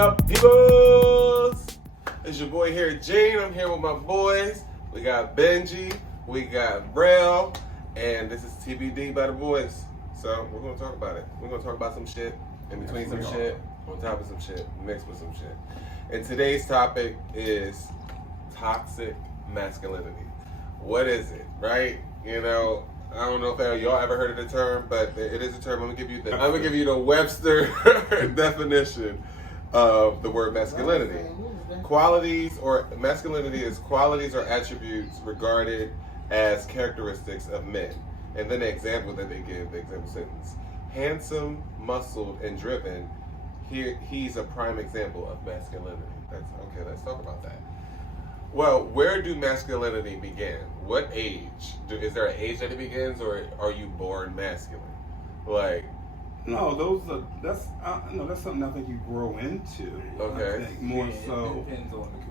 up, peoples? It's your boy here, Gene. I'm here with my boys. We got Benji, we got Brel, and this is T.B.D. by the boys. So we're gonna talk about it. We're gonna talk about some shit, in between some shit, on top of some shit, mixed with some shit. And today's topic is toxic masculinity. What is it, right? You know, I don't know if y'all ever heard of the term, but it is a term. I'm gonna give you the Webster definition of the word masculinity. Qualities or masculinity is qualities or attributes regarded as characteristics of men. And then the example that they give, the example sentence: handsome, muscled, and driven. He's a prime example of masculinity. That's okay. Let's talk about that. Well, where do masculinity begin? What age? Is there an age that it begins, or are you born masculine? Like, no, that's something I think you grow into. Okay. I think more so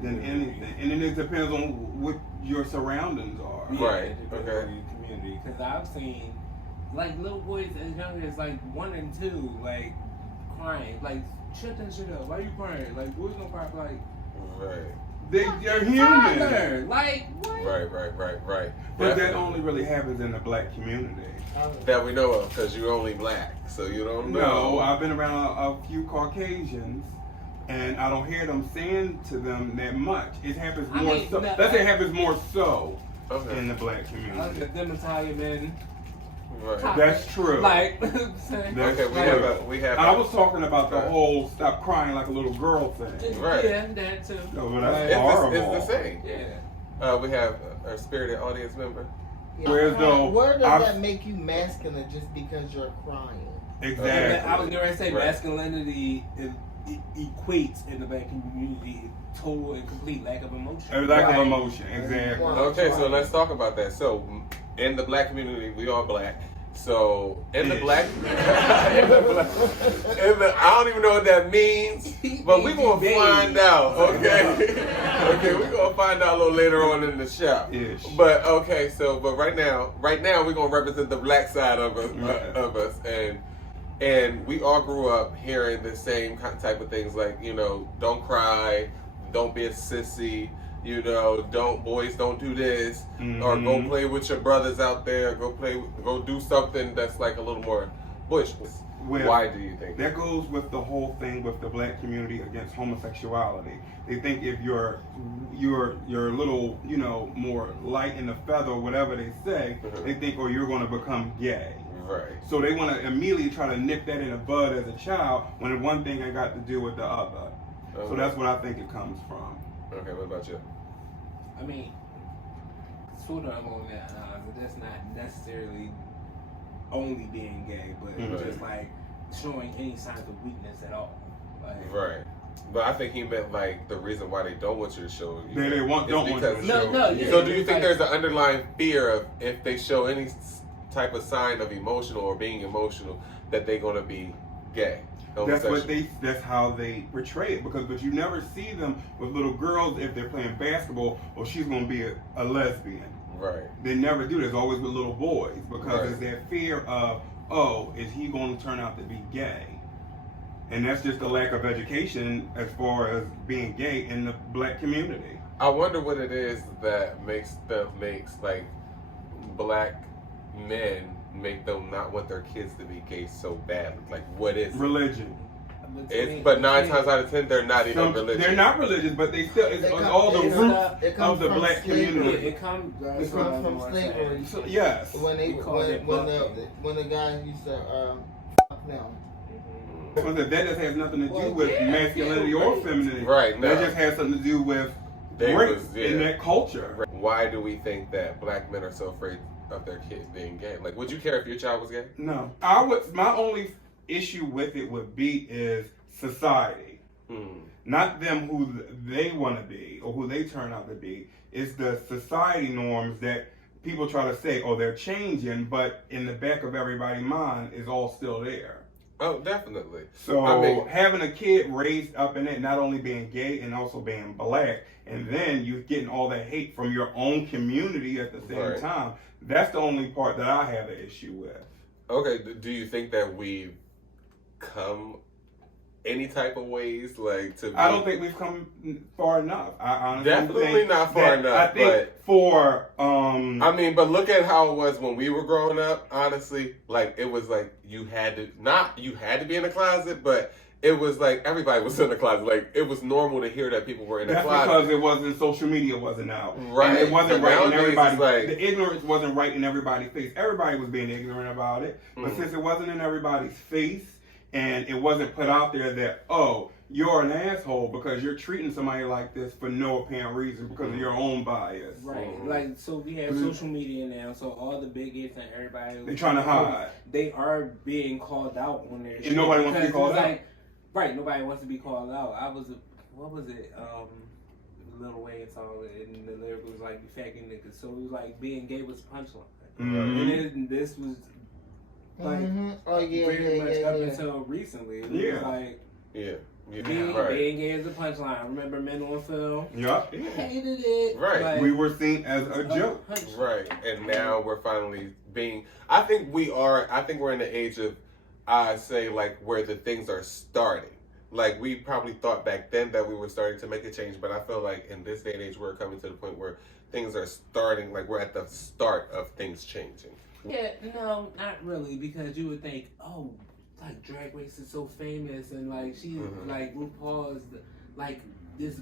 than anything, and then it depends on what your surroundings are. Yeah, right. It depends on your community. Because I've seen like little boys as young as like 1 and 2, like crying, like shut that shit up. Why you crying? Like boys gonna cry like. Right. They're human. Father. Like what? Right. But that only really happens in the black community. That we know of, because you're only black, so you don't know. No, I've been around a few Caucasians, and I don't hear them saying to them that much. It happens more so. Let's say it happens more so in the black community. Them Italian men. Right. That's true. Like, we have. I was talking about the whole "stop crying like a little girl" thing. Right. Yeah, that too. No, but that's horrible. It's the same. Yeah. We have our spirited audience member. Yeah. Where does that make you masculine just because you're crying? Exactly. I was going to say masculinity equates in the black community total and complete lack of emotion. A lack of emotion, exactly. Okay, so let's talk about that. So, in the black community, we are black. So, in the black, I don't even know what that means, but we're going to find out, okay? Okay, we're going to find out a little later on in the show. Ish. But, okay, but right now, we're going to represent the black side of us, and we all grew up hearing the same type of things, like, you know, don't cry, don't be a sissy, you know, boys don't do this, or go play with your brothers out there, go do something that's like a little more bush. Why do you think that goes with the whole thing with the black community against homosexuality? They think if you're a little, you know, more light in the feather, or whatever they say, they think, oh, you're going to become gay. Right. So they want to immediately try to nip that in the bud as a child, when one thing ain't got to do with the other. So that's what I think it comes from. Okay, what about you? I mean, sort of along that line, but that's not necessarily only being gay, but just like showing any signs of weakness at all. Like, right. But I think he meant like the reason why they don't want you to show. They don't want you to show. No. Yeah, so do you think there's an underlying fear of if they show any type of sign of emotional or being emotional that they're going to be gay? That's how they portray it, but you never see them with little girls if they're playing basketball, or she's going to be a lesbian. Right. They never do. It's always with little boys, because there's that fear of, oh, is he going to turn out to be gay? And that's just a lack of education as far as being gay in the black community. I wonder what it is that makes like black men make them not want their kids to be gay so bad. Like, what is religion? But 9 times out of 10, they're not even religious. They're not religious, but they still. It's all the roots of the black community. It comes from slavery. So, yes. When the guy used to now. That just has nothing to do with masculinity or femininity. Right. No. That just has something to do with race in that culture. Right. Why do we think that black men are so afraid of their kids being gay? Like, would you care if your child was gay? No. My only issue with it would be is society. Not them who they want to be or who they turn out to be. It's the society norms that people try to say, oh, they're changing, but in the back of everybody's mind is all still there. Oh, definitely. So having a kid raised up in it, not only being gay and also being black, and then you're getting all that hate from your own community at the same time, that's the only part that I have an issue with. Okay, do you think that we've come any type of ways, like to. I don't think we've come far enough. I honestly Definitely think not far enough. I think but for I mean, but look at how it was when we were growing up. Honestly, like it was like you had to be in the closet, but it was like everybody was in the closet. Like it was normal to hear that people were in the closet. That's because it wasn't social media wasn't out, right? And it wasn't right in everybody. Like, the ignorance wasn't right in everybody's face. Everybody was being ignorant about it, but since it wasn't in everybody's face and it wasn't put out there that you're an asshole because you're treating somebody like this for no apparent reason because of your own bias. Right. Like, so we have social media now, so all the bigots and everybody... They're trying to hide. They are being called out on their shit. And nobody wants to be called out? Right, nobody wants to be called out. What was it? Lil Wayne song, and the lyric was like, "You faggot niggas." So it was like, being gay was a punchline. And this was like, pretty much up until recently. It was like... Yeah. Being gay is a punchline. Remember Men on Film? Yeah. Hated it. Right. Like, we were seen as a joke. Right. And now we're finally being... I think we're in the age of, I say, like, where the things are starting. Like, we probably thought back then that we were starting to make a change, but I feel like in this day and age, we're coming to the point where things are starting, like, we're at the start of things changing. Yeah, no, not really, because you would think, like Drag Race is so famous, and like she's like RuPaul is like this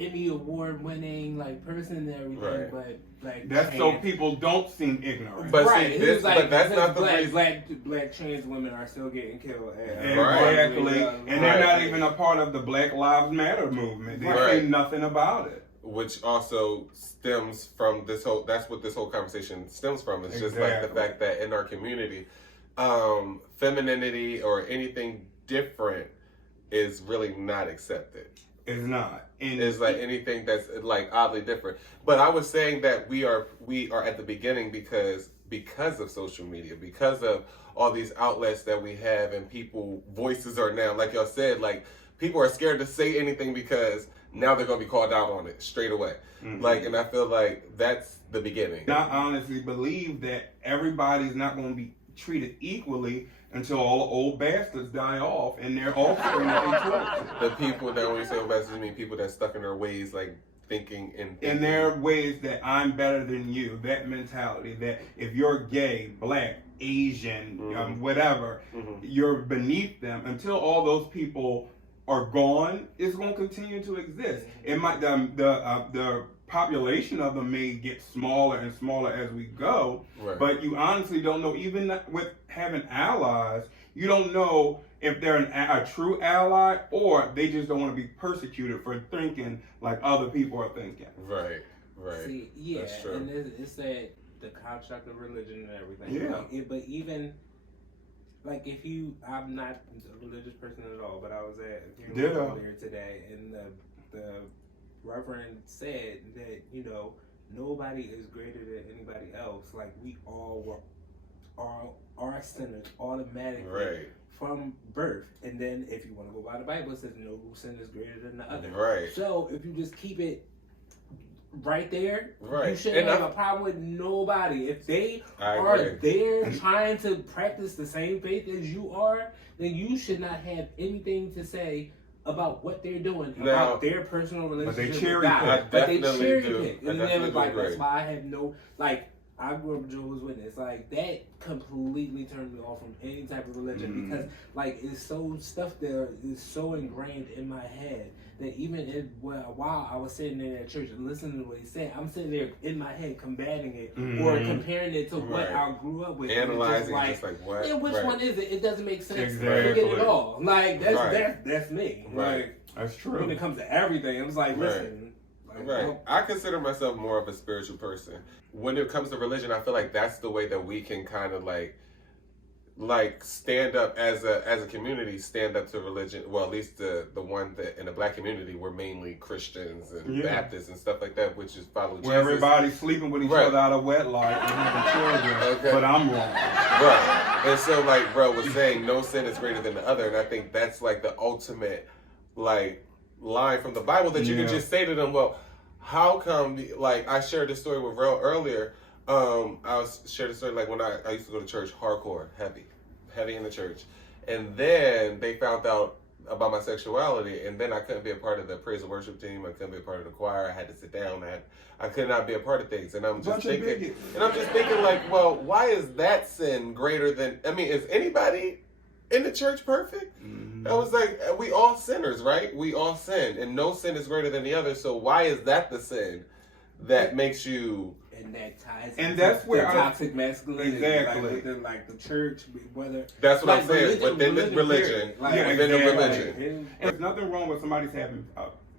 Emmy award winning like person and everything, right. But like that's so people don't seem ignorant. But right, see, this, like, but that's not the reason. Black trans women are still getting killed. Exactly, and they're not even a part of the Black Lives Matter movement. They say nothing about it. Which also stems from this whole. That's what this whole conversation stems from. It's just like the fact that in our community, femininity or anything different is really not accepted. It's not. And it's like anything that's like oddly different. But I was saying that we are at the beginning because of social media, because of all these outlets that we have, and people voices are now, like y'all said, like people are scared to say anything because now they're gonna be called out on it straight away. Like, and I feel like that's the beginning. I honestly believe that everybody's not gonna be treated equally until all the old bastards die off and they're offspring that they The people that, when you say old bastards, you mean people that stuck in their ways, like thinking in their ways that I'm better than you. That mentality that if you're gay, black, Asian, whatever, you're beneath them. Until all those people are gone, it's going to continue to exist. It might the population of them may get smaller and smaller as we go, but you honestly don't know. Even with having allies, you don't know if they're a true ally or they just don't want to be persecuted for thinking like other people are thinking. Right. See, yeah, that's true. And it's that the construct of religion and everything. Yeah. Like, but even like I'm not a religious person at all, but I was at a funeral earlier today, and the Reverend said that nobody is greater than anybody else. Like we all are sinners automatically from birth, and then if you want to go by the Bible, it says no sin is greater than the other. Right. So if you just keep it right there, right, you shouldn't have a problem with nobody. If they are there trying to practice the same faith as you are, then you should not have anything to say about what they're doing, about their personal relationship with God. But they cherry pick. And then it was like, that's why I have I grew up Jehovah's Witness. Like, that completely turned me off from any type of religion because, like, it's so stuff there is so ingrained in my head that even while I was sitting in that church and listening to what he said, I'm sitting there in my head combating it or comparing it to what I grew up with. Analyzing just like what? Yeah, which one is it? It doesn't make sense. Exactly. Forget it all. Like, that's me. Right. Like, that's true. When it comes to everything, it was like, listen. I consider myself more of a spiritual person. When it comes to religion, I feel like that's the way that we can kind of like stand up as a community, stand up to religion. Well, at least the one that in the black community, we're mainly Christians and Baptists and stuff like that, which is follow Jesus. Where everybody's sleeping with each other out of wedlock and having children, but I'm wrong. Right. And so, like bro was saying, no sin is greater than the other, and I think that's like the ultimate like line from the Bible that you can just say to them, well, how come, like, I shared this story with Rel earlier. I shared a story, like, when I used to go to church hardcore, heavy in the church. And then they found out about my sexuality, and then I couldn't be a part of the praise and worship team. I couldn't be a part of the choir. I had to sit down. I could not be a part of things, and I'm just thinking, like, well, why is that sin greater than? I mean, is anybody in the church perfect? Mm-hmm. I was like, we all sinners, right? We all sin, and no sin is greater than the other. So why is that the sin that makes you? And that ties. And that's where toxic masculinity, exactly, like the church, whether that's what I'm saying. Within the religion, within the religion, and there's nothing wrong with somebody's having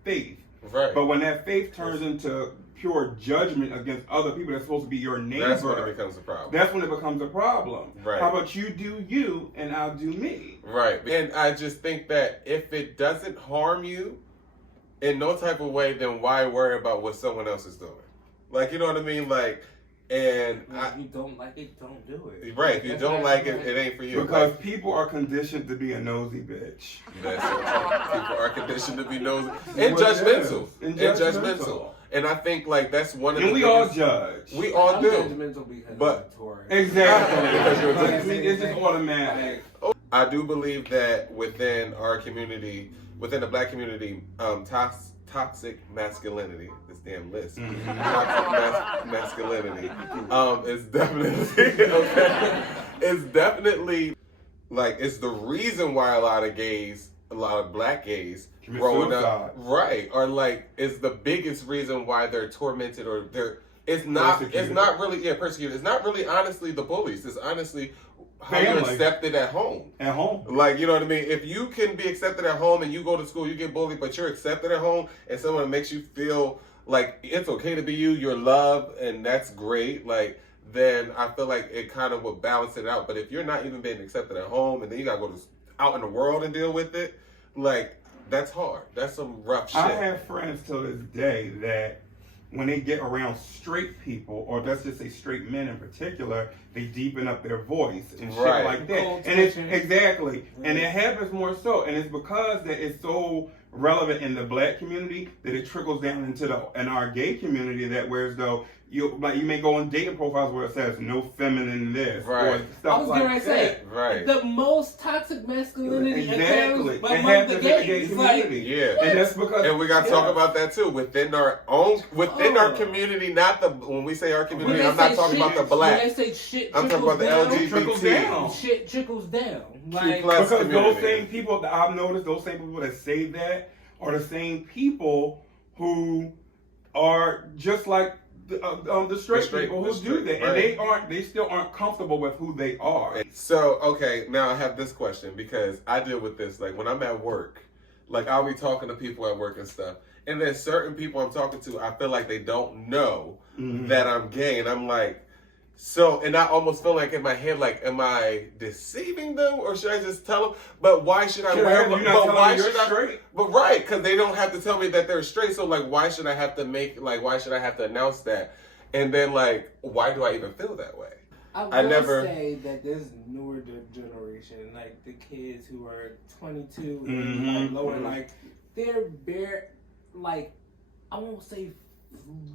faith, right? But when that faith turns into pure judgment against other people that's supposed to be your neighbor, that's when it becomes a problem. That's when it becomes a problem. Right. How about you do you and I'll do me? Right. And I just think that if it doesn't harm you in no type of way, then why worry about what someone else is doing? Like, you know what I mean? Like, and if you don't like it, don't do it. Right. If you don't like it, it ain't for you. Because people are conditioned to be a nosy bitch. That's so true. People are conditioned to be nosy and judgmental. And judgmental. And I think like that's one of the. And we all judge. We all do. Judgmental because but exactly because you're I mean, it's just automatic. I do believe that within our community, within the black community, toxic masculinity, this damn list, toxic masculinity, is definitely okay. It's definitely like it's the reason why a lot of black gays growing up, right, or like is the biggest reason why they're tormented or it's not really persecuted. It's not really honestly the bullies. It's honestly how you're accepted at home. At home. Like, you know what I mean? If you can be accepted at home and you go to school, you get bullied, but you're accepted at home and someone makes you feel like it's okay to be you're loved, and that's great, like, then I feel like it kind of will balance it out. But if you're not even being accepted at home and then you got to go out in the world and deal with it, like, that's hard. That's some rough shit. I have friends till this day that when they get around straight people, or let's just say straight men in particular, they deepen up their voice and shit like that. And it's exactly, and it happens more so, and it's because that it's so relevant in the black community that it trickles down into our gay community. That whereas though you may go on dating profiles where it says no feminine this or stuff like that. Right. The most toxic masculinity exactly. It happens in the gay community. And that's because, and we got to talk about that too within our community. Not the when we say our community, I'm not talking about the black. When they say shit, I'm talking about the LGBT. Shit trickles down. Like, because those same people that I've noticed, those same people that say that are the same people who are just like the straight people who do that, and they still aren't comfortable with who they are. So, okay, now I have this question because I deal with this. Like when I'm at work, like I'll be talking to people at work and stuff, and then certain people I'm talking to, I feel like they don't know that I'm gay, and I'm like, so, and I almost feel like in my head, like, am I deceiving them or should I just tell them? But why should I wear them? But why should I? Straight? But right, because they don't have to tell me that they're straight. So, like, why should I have to why should I have to announce that? And then, like, why do I even feel that way? I never say that this newer generation, like the kids who are 22 and like lower, like they're like, I won't say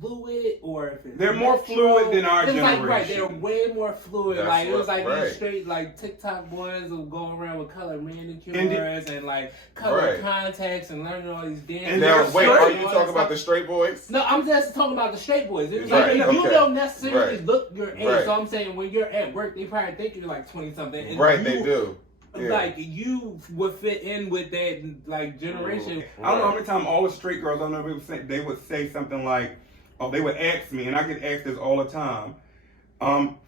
fluid, or if it's they're more fluid than our generation. Like, they're way more fluid. That's like it was like these straight like TikTok boys who go around with color manicures and like color contacts and learning all these dance. And now, wait, are you talking about the straight boys? No, I'm just talking about the straight boys. You don't necessarily look your age. So I'm saying when you're at work, they probably think you're like 20 something. Right, they do. Yeah. Like you would fit in with that like generation. I don't know how many times all the straight girls I know they would say something like, oh, they would ask me, and I get asked this all the time.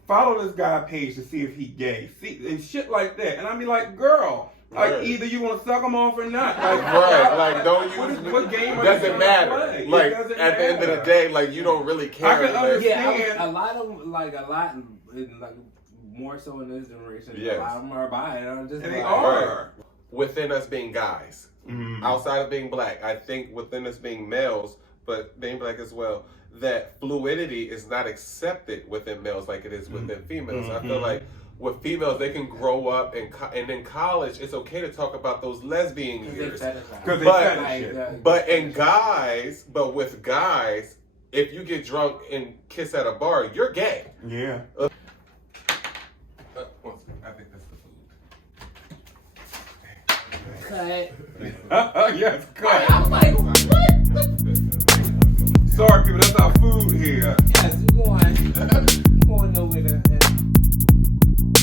Follow this guy page to see if he gay, and shit like that, and I'd be like, girl, like either you want to suck him off or not. Like, like don't use what game? It doesn't matter. Like at the end of the day, like you don't really care. I can understand. Yeah, a lot more so in this generation. Yes. A lot of them are bi. They are. Within us being guys, outside of being black, I think within us being males, but being black as well, that fluidity is not accepted within males like it is within females. I feel like with females, they can grow up and in college, it's okay to talk about those lesbian years. But with guys, if you get drunk and kiss at a bar, you're gay. Yeah. I think that's the food. cut. Yes, I cut. was like, what? Sorry, people, that's our food here. Yes, go on.